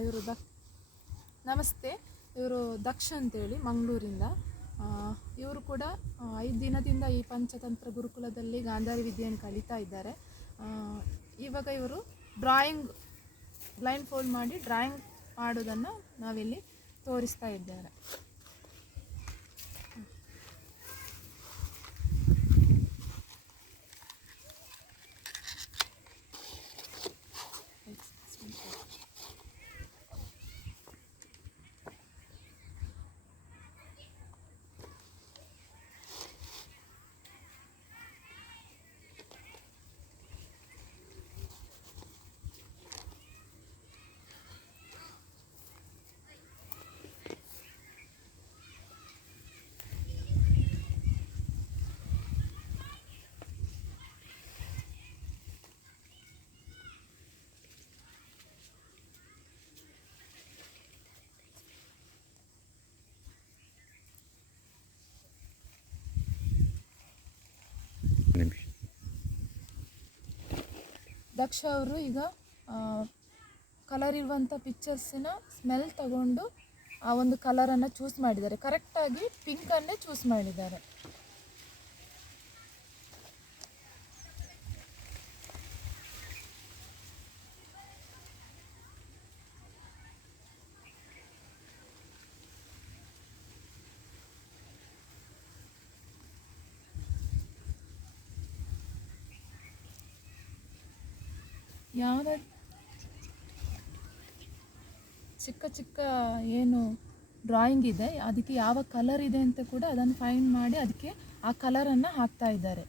ಇವರು ನಮಸ್ತೆ. ಇವರು ದಕ್ಷ ಅಂತೇಳಿ ಮಂಗಳೂರಿಂದ. ಇವರು ಕೂಡ 5 ದಿನದಿಂದ ಈ ಪಂಚತಂತ್ರ ಗುರುಕುಲದಲ್ಲಿ ಗಾಂಧಾರಿ ವಿದ್ಯೆಯನ್ನು ಕಲಿತಾ ಇದ್ದಾರೆ. ಇವಾಗ ಇವರು ಡ್ರಾಯಿಂಗ್ ಬ್ಲೈಂಡ್ ಫೋಲ್ಡ್ ಮಾಡಿ ಡ್ರಾಯಿಂಗ್ ಮಾಡೋದನ್ನು ನಾವಿಲ್ಲಿ ತೋರಿಸ್ತಾ ಇದ್ದಾರೆ. ದಕ್ಷ ಅವರು ಈಗ ಕಲರ್ ಇರುವಂಥ ಪಿಕ್ಚರ್ಸಿನ ಸ್ಮೆಲ್ ತಗೊಂಡು ಆ ಒಂದು ಕಲರನ್ನು ಚೂಸ್ ಮಾಡಿದ್ದಾರೆ. ಕರೆಕ್ಟಾಗಿ ಪಿಂಕನ್ನೇ ಚೂಸ್ ಮಾಡಿದ್ದಾರೆ. ಯಾವ ಚಿಕ್ಕ ಚಿಕ್ಕ ಏನು ಡ್ರಾಯಿಂಗ್ ಇದೆ ಅದಕ್ಕೆ ಯಾವ ಕಲರ್ ಇದೆ ಅಂತ ಕೂಡ ಅದನ್ನು ಫೈಂಡ್ ಮಾಡಿ ಅದಕ್ಕೆ ಆ ಕಲರನ್ನು ಹಾಕ್ತಾ ಇದ್ದಾರೆ.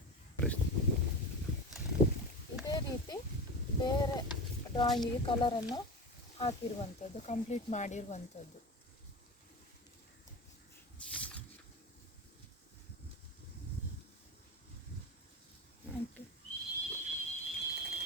ಇದೇ ರೀತಿ ಬೇರೆ ಡ್ರಾಯಿಂಗಿಗೆ ಕಲರನ್ನು ಹಾಕಿರುವಂಥದ್ದು, ಕಂಪ್ಲೀಟ್ ಮಾಡಿರುವಂಥದ್ದು.